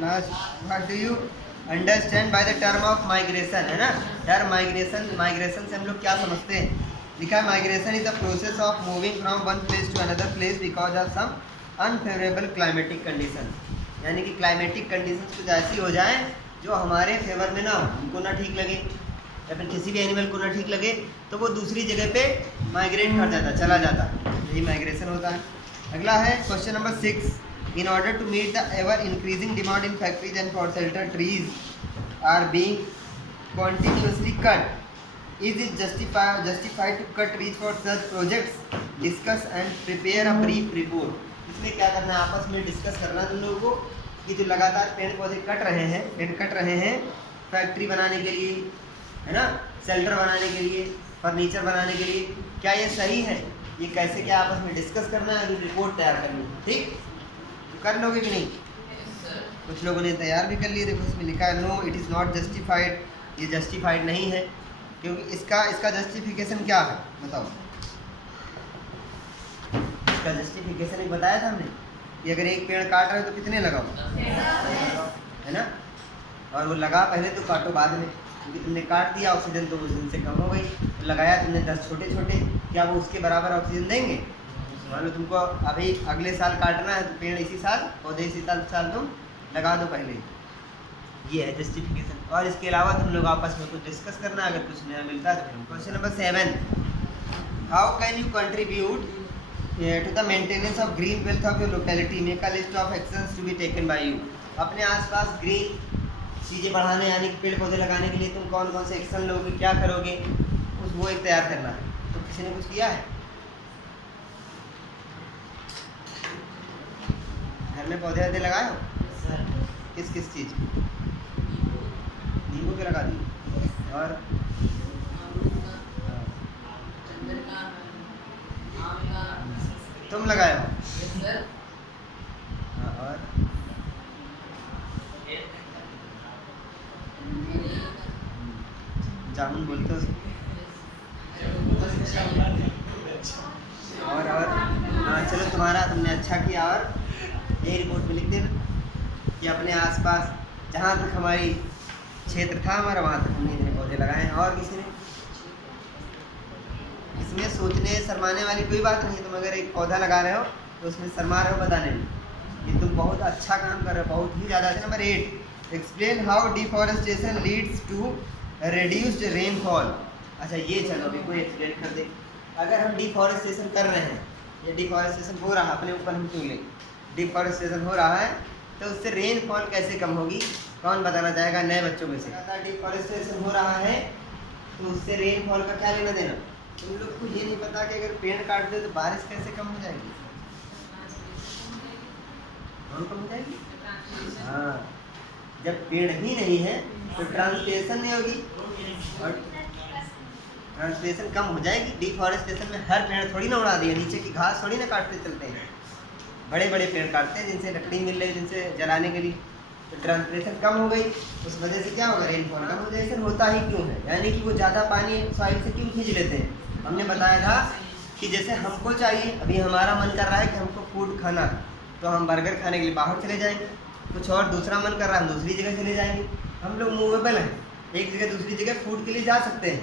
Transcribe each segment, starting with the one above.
Last what do you understand by the term of migration, है ना। Term migration, migration से हम लोग क्या समझते हैं। लिखा है migration is the process of moving from one place to another place because of some unfavourable climatic condition. यानी कि क्लाइमेटिक कंडीशंस कुछ ऐसी हो जाए जो हमारे फेवर में ना हो, हमको ना ठीक लगे या फिर किसी भी एनिमल को ना ठीक लगे, तो वो दूसरी जगह पे माइग्रेट कर जाता, चला जाता। यही माइग्रेशन होता है। अगला है question number 6, in order to meet the ever increasing demand in factories and for shelter trees are being continuously cut, is it justified to cut trees for such projects, discuss and prepare a brief report. इसमें क्या करना है, आपस में discuss करना है तुम लोगों को कि जो लगातार पेड़ पौधे कट रहे हैं फैक्ट्री बनाने के लिए, है ना, शेल्टर बनाने के लिए, फर्नीचर बनाने के लिए, क्या ये सही है, ये कैसे क्या आपस में डिस्कस करना है, अभी रिपोर्ट तैयार करनी है। ठीक, तो कर लोगे कि नहीं? कुछ लोगों ने तैयार भी कर लिए। देखो इसमें लिखा है no it is not justified, ये जस्टिफाइड नहीं है, क्योंकि इसका जस्टिफिकेशन क्या है बताओ। इसका जस्टिफिकेशन एक बताया था हमने कि अगर एक पेड़ काट रहे हो तो कितने लगाओ, है ना, और वो लगा पहले तो काटो बाद में, क्योंकि तुमने काट दिया ऑक्सीजन तो उस दिन से कम हो गई, तो लगाया तुमने 10 छोटे छोटे, क्या वो उसके बराबर ऑक्सीजन देंगे? मान लो तुमको अभी अगले साल काटना है तो पेड़ इसी साल, पौधे इसी साल तुम लगा दो पहले। ये है जस्टिफिकेशन। और इसके अलावा तुम लोग आपस में कुछ डिस्कस करना, अगर कुछ नया मिलता है तो। Question number 7, how can you contribute to the maintenance of green wealth of your locality, make a list of actions to be taken by you. अपने आसपास ग्रीन चीज़ें बढ़ाने यानी कि पेड़ पौधे लगाने के लिए तुम कौन कौन से एक्शन लोगे, क्या करोगे, उस वो एक तैयार करना है। तो किसी ने कुछ किया है? घर में पौधे वौधे लगाए हो? किस किस चीज़? नींबू के लगा दिए। और तुम लगाए हो? हाँ, और जामुन बोलते हो उसको। और हाँ चलो, तुम्हारा तुमने अच्छा किया। और ये रिपोर्ट में लिख देना कि अपने आसपास जहाँ तक हमारी क्षेत्र था हमारा वहाँ तक हमने इतने पौधे लगाए हैं। और किसी ने? इसमें सोचने शर्माने वाली कोई बात नहीं। तुम अगर एक पौधा लगा रहे हो तो उसमें शर्मा रहे हो बताने में कि तुम बहुत अच्छा काम कर रहे हो, बहुत ही ज़्यादा। Number 8, explain how deforestation leads to reduced rainfall. अच्छा ये चलो अभी कोई एक्सप्लेन कर दे। अगर हम डिफॉरेस्टेशन कर रहे हैं या डिफॉरेस्टेशन हो रहा है, अपने ऊपर हम क्यों लें, डिफॉरेस्टेशन हो रहा है तो उससे रेनफॉल कैसे कम होगी, कौन बताना चाहेगा नए बच्चों में से? डिफॉरेस्टेशन हो रहा है तो उससे रेनफॉल का क्या लेना देना? तुम लोग को ये नहीं पता कि अगर पेड़ काट दे तो बारिश कैसे कम हो जाएगी? कौन कम हो जाएगी? हाँ, जब पेड़ ही नहीं है तो ट्रांसपिरेशन नहीं होगी और ट्रांसपिरेशन कम हो जाएगी। डिफॉरेस्टेशन में हर पेड़ थोड़ी ना उड़ा दिए, नीचे की घास थोड़ी ना काटते चलते हैं, बड़े बड़े पेड़ काटते हैं जिनसे लकड़ी मिल रही है, जिनसे जलाने के लिए। तो ट्रांसपिरेशन कम हो गई, उस वजह से क्या होगा, रेनफॉल कम हो जाएगा। होता ही क्यों है, यानी कि वो ज़्यादा पानी सॉइल से क्यों खींच लेते हैं? हमने बताया था कि जैसे हमको चाहिए, अभी हमारा मन कर रहा है कि हमको फूड खाना है तो हम बर्गर खाने के लिए बाहर चले जाएंगे, कुछ और दूसरा मन कर रहा है हम दूसरी जगह चले जाएंगे। हम लोग मूवेबल हैं, एक जगह दूसरी जगह फूड के लिए जा सकते हैं,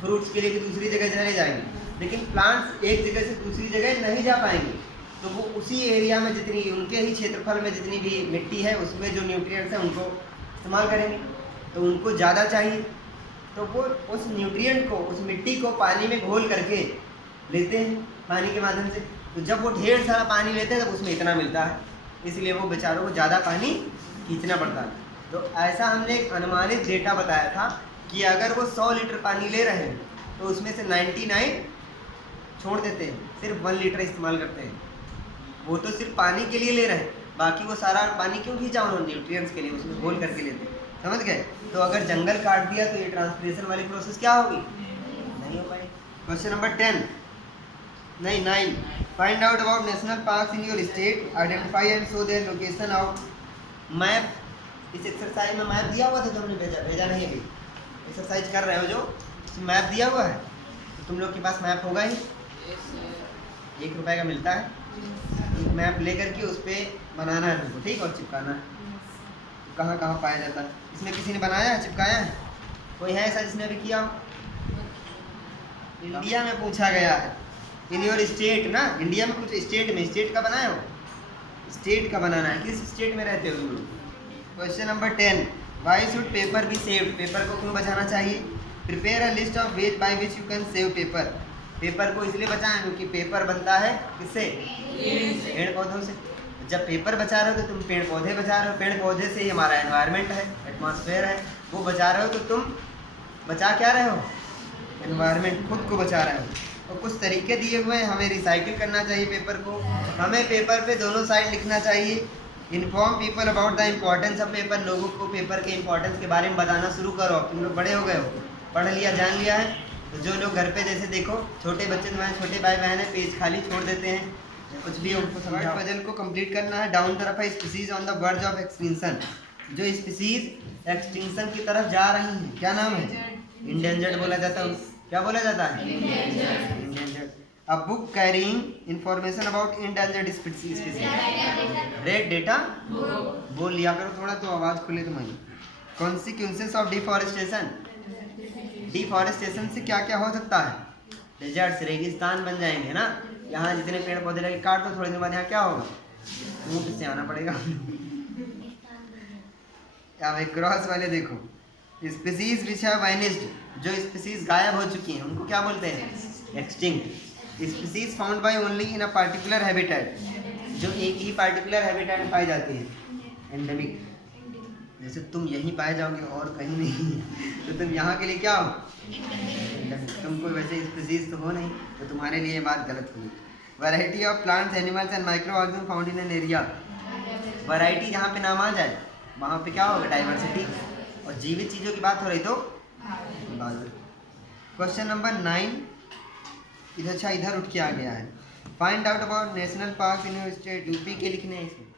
फ्रूट्स के लिए भी दूसरी जगह चले जाएंगे, लेकिन प्लांट्स एक जगह से दूसरी जगह नहीं जा पाएंगे। तो वो उसी एरिया में जितनी उनके ही क्षेत्रफल में जितनी भी मिट्टी है उसमें जो न्यूट्रिएंट्स हैं उनको इस्तेमाल करेंगे। तो उनको ज़्यादा चाहिए तो वो उस न्यूट्रिएंट को, उस मिट्टी को पानी में घोल करके लेते हैं पानी के माध्यम से। तो जब वो ढेर सारा पानी लेते हैं तब उसमें इतना मिलता है, इसलिए वो बेचारों को ज़्यादा पानी खींचना पड़ता है। तो ऐसा हमने एक अनुमानित डेटा बताया था कि अगर वो 100 लीटर पानी ले रहे हैं तो उसमें से 99 छोड़ देते हैं, सिर्फ 1 लीटर इस्तेमाल करते हैं। वो तो सिर्फ पानी के लिए ले रहे हैं, बाकी वो सारा पानी क्यों खींचा उन्होंने? न्यूट्रिएंट्स के लिए, उसमें घोल करके लेते हैं, समझ गए? तो अगर जंगल काट दिया तो ये ट्रांसपिरेशन वाली प्रोसेस क्या होगी? नहीं हो पाएगी। Question number 9, find out about national parks in your state, identify and show their location out map. इस एक्सरसाइज में मैप दिया हुआ था जो हमने भेजा नहीं अभी। एक्सरसाइज कर रहे हो जो मैप दिया हुआ है, तो तुम लोग के पास मैप होगा ही, 1 रुपये का मिलता है। एक मैप लेकर के उस पर बनाना है तुमको, ठीक, और चिपकाना है। कहाँ कहाँ पाया जाता है। इसमें किसी ने बनाया है, चिपकाया है? कोई है ऐसा जिसने अभी किया? इंडिया में पूछा गया है, इन योर स्टेट ना, इंडिया में कुछ स्टेट में, स्टेट का बनाया हो, स्टेट का बनाना है, किस स्टेट में रहते हो तुम लोग। Question number 10, why should paper be saved, paper को क्यों बचाना चाहिए? Prepare a list of ways by which you can save paper, paper को इसलिए बचाएं क्योंकि पेपर बनता है किससे? पेड़ पौधों से। जब पेपर बचा रहे हो तो तुम पेड़ पौधे बचा रहे हो, पेड़ पौधे से ही हमारा एनवायरनमेंट है, एटमॉस्फेयर है, वो बचा रहे हो, तो तुम बचा क्या रहे हो? एनवायरनमेंट, खुद को बचा रहे हो। और कुछ तरीके दिए हुए हैं, हमें रिसाइकिल करना चाहिए पेपर को, हमें पेपर पे दोनों साइड लिखना चाहिए। Inform people about the importance of paper, लोगों को पेपर के इम्पोर्टेंस के बारे में बताना शुरू करो। तुम लोग बड़े हो गए हो, पढ़ लिया, जान लिया है, तो जो लोग घर पे जैसे देखो छोटे बच्चे, तुम्हारे छोटे भाई बहन है, पेज खाली छोड़ देते हैं, कुछ भी उनको समझाओ। पजल को कंप्लीट करना है। डाउन तरफ है species on the verge of extinction, जो स्पीसीज एक्सटिंक्शन की तरफ जा रही हैं, क्या नाम है? इंडेंजर्ड बोला जाता है। क्या बोला जाता है? Endangered. A book carrying information about endangered species, red data बोल लिया करो थोड़ा, तो आवाज खुले तुम्हारी। कॉन्सिक्वेंसेस ऑफ डिफॉरेस्टेशन, डिफॉरेस्टेशन से क्या क्या हो सकता है? डेजर्ट्स, रेगिस्तान बन जाएंगे ना, यहाँ जितने पेड़ पौधे लगे काट दो, थोड़ी देर बाद यहाँ क्या होगा? ऊँट से आना पड़ेगा। अब एक क्रॉस वाले देखो, स्पीसीज विच हैव वाइनिस्ड, जो स्पीसीज गायब हो चुकी हैं उनको क्या बोलते हैं? Extinct. Species found by only in a particular habitat, जो एक ही पार्टिकुलर हैबिटेट में पाई जाती है, एंडेमिक। जैसे तुम यहीं पाए जाओगे और कहीं नहीं, तो तुम यहाँ के लिए क्या हो? तुम कोई वैसे स्पीसीज तो हो नहीं, तो तुम्हारे लिए ये बात गलत हुई। Variety of plants, animals and micro organism found in an area, variety जहाँ पे नाम आ जाए वहाँ पे क्या होगा? डाइवर्सिटी। और जीवित चीज़ों की बात हो रही तो क्वेश्चन नंबर 9, इधर अच्छा इधर उठ के आ गया है। Find out about national park in your state, UP के लिखने हैं इसमें।